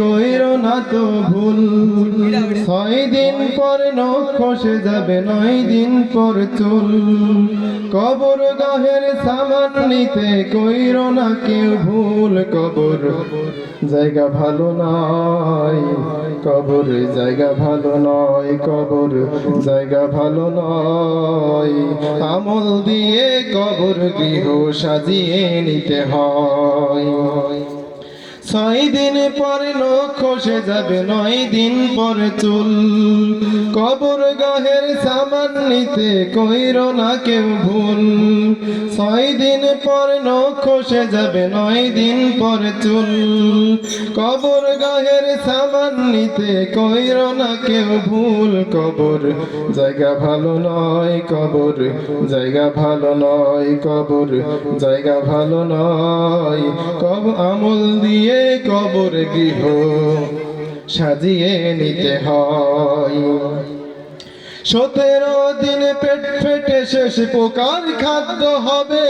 কইরো না তো ভুল। 6 দিন পর নখ খসে যাবে, 9 দিন পর চুল। কবর গাহের সামান নিতে কইরো না কেউ ভুল। কবর জায়গা ভালো নয়, কবর জায়গা ভালো নয়, কবর জায়গা ভালো নয়। আমল দিয়ে কবর গৃহ সাজিয়ে নিতে হয়। 6 দিন পর নখ খসে যাবে, 9 দিন পর চুল। কবর গাহের সামান নিতে কইরো না কেউ ভুল। 6 দিন পর নখ খসে যাবে, 9 দিন পর চুল। কবর গাহের সামান নিতে কইরো না কেউ ভুল। কবর জায়গা ভালো নয়, কবর জায়গা ভালো নয়, কবর জায়গা ভালো নয়। আমল দিয়ে কবর গৃহ সাজিয়ে নিতে হয়। 17 দিন পেট ফেটে শেষ পোকার খাদ্য হবে।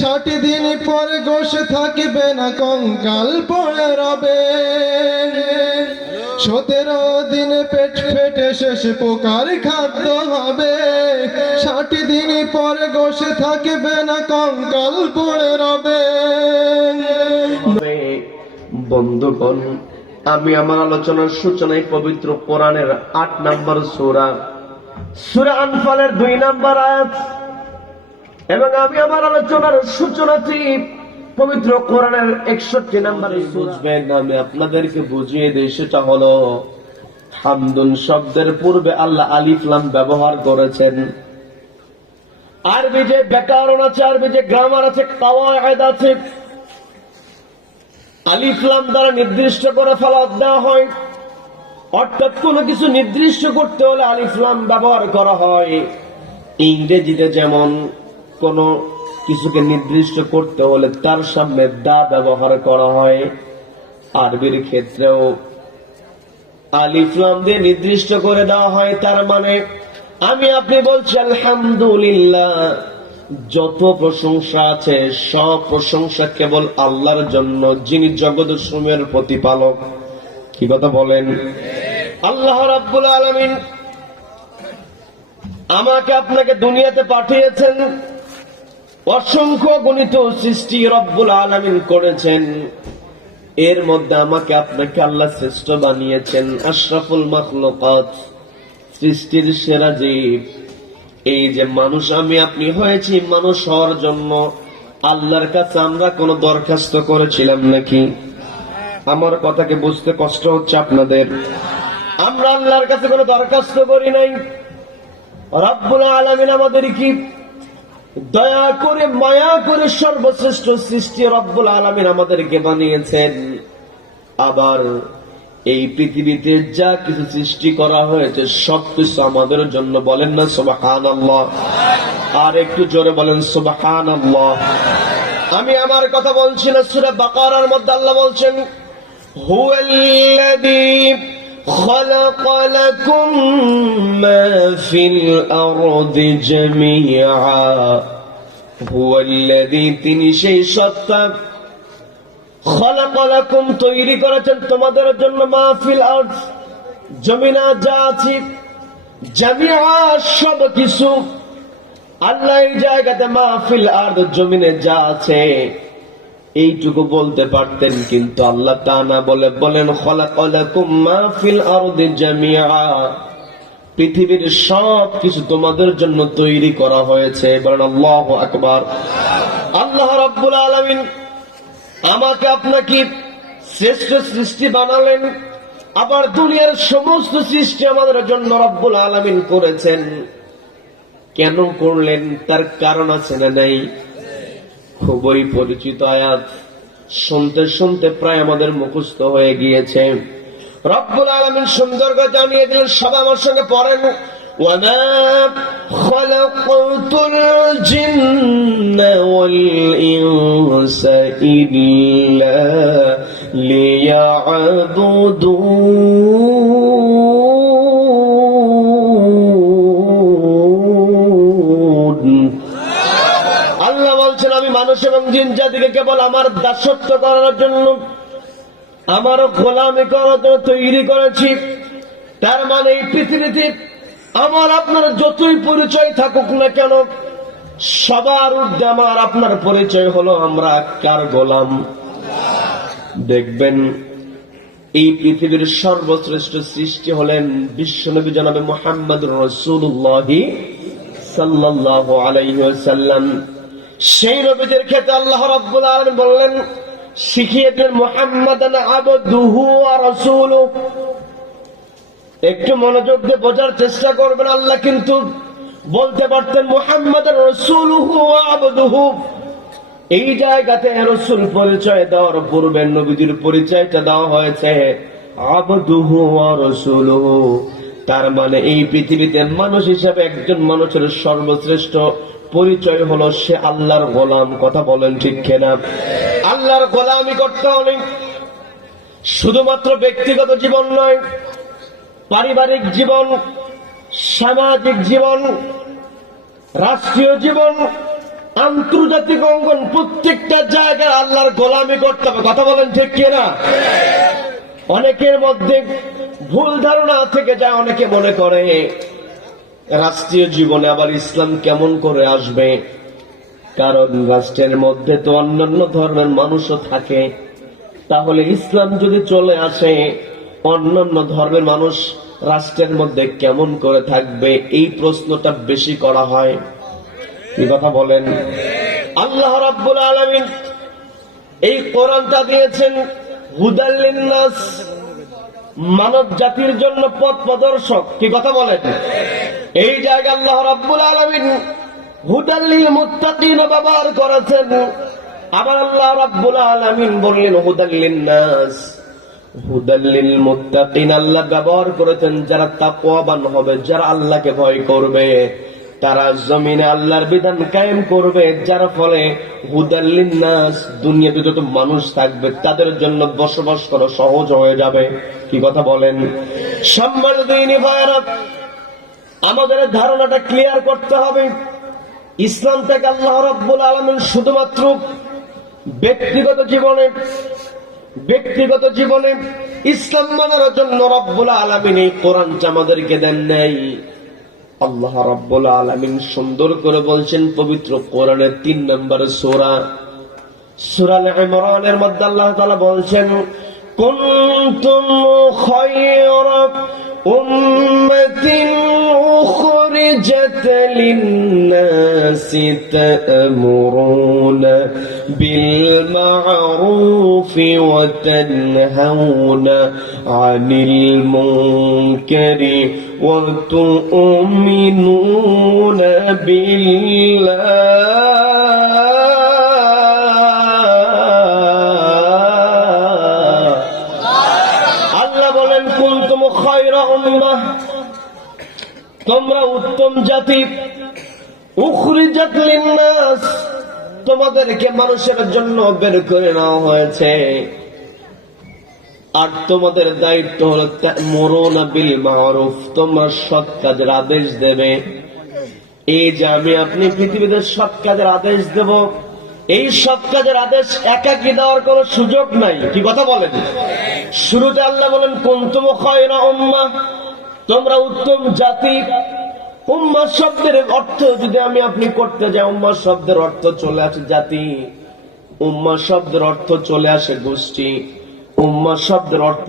60 দিন পর গোশ থাকবে না, কঙ্কাল পড়ে রবে। 17 দিন পেট ফেটে শেষ পোকার খাদ্য হবে। 60 দিন পর গোশ থাকবে না, কঙ্কাল পড়ে রবে। বন্ধুগণ, আমি আমার আলোচনার সূচনায় পবিত্র কোরআনের 8 নম্বর সূরা সূরা আনফালের 2 নম্বর আয়াত, এবং আমি আমার আলোচনার সূচনাটি পবিত্র কোরআনের 61 নম্বরে বুঝবেন। আমি আপনাদেরকে বুঝিয়ে দিই, সেটা হলো হামদুন শব্দের পূর্বে আল্লাহ আলিফ লাম ব্যবহার করেছেন। আরবি যে ব্যাকরণ আছে, আরবি যে গ্রামার আছে, কাওয়ায়েদ আছে, আলিফ লাম দ্বারা নির্দিষ্ট করে ফেলা দেওয়া হয়। অর্থাৎ কোনো কিছু নির্দিষ্ট করতে হলে আলিফ লাম ব্যবহার করা হয়। ইংরেজিতে যেমন কোনো কিছুকে নির্দিষ্ট করতে হলে তার সামনে দা ব্যবহার করা হয়, আরবির ক্ষেত্রেও আলিফ লাম দিয়ে নির্দিষ্ট করে দেওয়া হয়। তার মানে আমি আপনি বলছি আলহামদুলিল্লাহ, যত প্রশংসা আছে সব প্রশংসা কেবল আল্লাহর জন্য, যিনি জগৎ সমূহের প্রতিপালক। কি কথা বলেন? আল্লাহ রাব্বুল আলামিন আমাকে আপনাকে দুনিয়াতে পাঠিয়েছেন, অসংখ্য গণিত সৃষ্টি রব্বুল আলামিন করেছেন। এর মধ্যে আমাকে আপনাকে আল্লাহ শ্রেষ্ঠ বানিয়েছেন, আশরাফুল মাখলুকাত, সৃষ্টির সেরা জীব। এই যে মানুষ আমি আপনি হয়েছি, মানুষ হওয়ার জন্য আল্লাহর কাছে আমরা কোন দরখাস্ত করেছিলাম নাকি? আমার কথাকে বুঝতে কষ্ট হচ্ছে আপনাদের? আমরা আল্লাহর কাছে কোনো দরখাস্ত করি নাই। রব্বুল আলামিন আমাদের কি দয়া করে মায়া করে সর্বশ্রেষ্ঠ সৃষ্টি রব্বুল আলামিন আমাদেরকে বানিয়েছেন। আবার এই পৃথিবীতে যা কিছু সৃষ্টি করা হয়েছে সবকিছু আমাদের জন্য। বলেন না সুবহানাল্লাহ? আর একটু জোরে বলেন সুবহানাল্লাহ। আমি আমার কথা বলছি না, সূরা বাকারার মধ্যে আল্লাহ বলছেন, হুয়াল্লাযী খালাকা লাকুম মা ফিল আরদি জামিআ। হুয়াল্লাযী, তিনি সেই সত্তা, খালাকা লাকুম, তৈরি করেছেন তোমাদের জন্য, মা ফিল আরদ, জমিনে যা আছে, জামিআ, সব কিছু। আল্লাহ এই জায়গাতে মা ফিল আরদ, জমিনে যা আছে এইটুকু বলতে পারতেন, কিন্তু আল্লাহ তা না বলে বলেন খালাকা লাকুম মা ফিল আরদি জামিআ, পৃথিবীর সব কিছু তোমাদের জন্য তৈরি করা হয়েছে। বলেন আল্লাহু আকবার। আল্লাহ রাব্বুল আলামিন আমাকে আপনাকে শ্রেষ্ঠ সৃষ্টি বানালেন, আবার দুনিয়ার সমস্ত সৃষ্টি আমাদের জন্য রব্বুল আলামিন করেছেন। কেন করলেন তার কারণ আছে না নাই? খুবই পরিচিত আয়াত, শুনতে শুনতে প্রায় আমাদের মুখস্থ হয়ে গিয়েছে। রব্বুল আলামিন সুন্দর করে জানিয়ে দিলেন, সবাই আমার সঙ্গে পড়েন, ওয়ামা খালাকাতুল জিন্না ওয়াল ইনসা ইল্লা লিয়াবুদুন। আল্লাহ বলছেন, আমি মানুষ এবং জিন জাতিকে কেবল আমার দাসত্ব করার জন্য, আমার গোলামি করার জন্য তৈরি করেছি। তার মানে এই পৃথিবীতে আমার আপনার যতই পরিচয় থাকুক না কেন, সবার ঊর্ধ্বে আমার আপনার পরিচয় হলো আমরা কার গোলাম? দেখবেন এই পৃথিবীর সর্বশ্রেষ্ঠ সৃষ্টি হলেন বিশ্বনবী জনাবে মুহাম্মদুর রাসূলুল্লাহ সাল্লাল্লাহু আলাইহি ওয়াসাল্লাম। সেই নবীদের ক্ষেত্রে আল্লাহ রাব্বুল আলামিন বললেন, শিখিয়ে দেন মুহাম্মাদান আবদুহু ওয়া রাসূলুহু। একটু মনোযোগ দিয়ে বোঝার চেষ্টা করবেন। আল্লাহ কিন্তু বলতে পারতেন মুহাম্মাদান রাসূলুহু ওয়া আবদুহু। এই জায়গাতে রাসূল পরিচয় দেওয়ার পূর্বে নবীর পরিচয়টা দেওয়া হয়েছে আবদুহু ওয়া রাসূলুহু। তার মানে এই পৃথিবীতে মানুষ হিসেবে একজন মানুষের সর্বশ্রেষ্ঠ পরিচয় হলো সে আল্লাহর গোলাম। কথা বলেন ঠিক কিনা? আল্লাহর গোলামি করতে হলে শুধুমাত্র ব্যক্তিগত জীবন নয়, পারিবারিক জীবন, সামাজিক জীবন, রাষ্ট্রীয় জীবন, আন্তর্জাতিক অঙ্গন, প্রত্যেকটা জায়গায় আল্লাহর গোলামি করতে হবে। কথা বলেন ঠিক কিনা? অনেকের মধ্যে ভুল ধারণা থেকে যায়, অনেকে মনে করে রাষ্ট্রীয় জীবনে আবার ইসলাম কেমন করে আসবে, কারণ রাষ্ট্রের মধ্যে তো অন্যান্য ধর্মের মানুষও থাকে, তাহলে ইসলাম যদি চলে আসে অন্যান্য ধর্মের মানুষ রাষ্ট্রের মধ্যে কেমন করে থাকবে, এই প্রশ্নটা বেশি করা হয়। কি কথা বলেন? আল্লাহ রাব্বুল আলামিন এই কোরআনটা দিয়েছেন হুদাল লিন্নাস, মানব জাতির জন্য পথ প্রদর্শক। কি কথা বলেন? এই জায়গায় আল্লাহ রাব্বুল আলামিন হুদাল লিল মুত্তাকিন ব্যবহার করেছেন। আবার আল্লাহ রাব্বুল আলামিন বললেন হুদাল লিন্নাস, হুদাল লিল মুত্তাকিন আল্লাহ ব্যবহার করেছেন যারা তাকওয়াবান হবে, যারা আল্লাহকে ভয় করবে, তারা জমিনে আল্লাহর বিধান কায়েম করবে, যার ফলে হুদাল লিন্নাস, দুনিয়াতে যত মানুষ থাকবে তাদের জন্য বসবাস করা সহজ হয়ে যাবে। কি কথা বলেন? সম্মানিত দিনী ভাইরা, আমাদের ধারণাটা ক্লিয়ার করতে হবে। ইসলাম থেকে আল্লাহ রাব্বুল আলামিন শুধুমাত্র ব্যক্তিগত জীবনে ইসলাম মানার জন্য রাব্বুল আলামিন এই কোরআনটা আমাদেরকে দেন নাই। আল্লাহ রাব্বুল আলামিন সুন্দর করে বলছেন পবিত্র কোরআনের 3 নম্বরের সূরা আল ইমরানের মধ্যে আল্লাহ তাআলা বলছেন, কুনতুম খায়রা উম্মাতিন উখরিজাত লিন-নাসি তা'মুরুনা বিল মা'রুফি ওয়া তানহাউনা আনিল মুনকারি ওয়া তু'মিনুনা বিল্লাহ। তোমরা উত্তম জাতি, উখরিজাত লিন্নাস, তোমাদেরকে মানুষের জন্য বের করে নেওয়া হয়েছে। আর তোমাদের দায়িত্ব হলো তা'মুরুনা বিল মা'রুফ, তোমরা সৎ কাজের আদেশ দেবে। এই যে আমি আপনি পৃথিবীতে সৎ কাজের আদেশ দেব, এই সৎ কাজের আদেশ একাকী দেওয়ার কোন সুযোগ নাই। কি কথা বলেন? শুরুতে আল্লাহ বলেন কুনতুম খায়রা উম্মাহ, তোমরা উত্তম জাতি। উম্মাহ শব্দের অর্থ যদি আমি আপনি করতে যাই, উম্মাহ শব্দের অর্থ চলে আসে জাতি, উম্মাহ শব্দের অর্থ চলে আসে গোষ্ঠী, উম্মাহ শব্দের অর্থ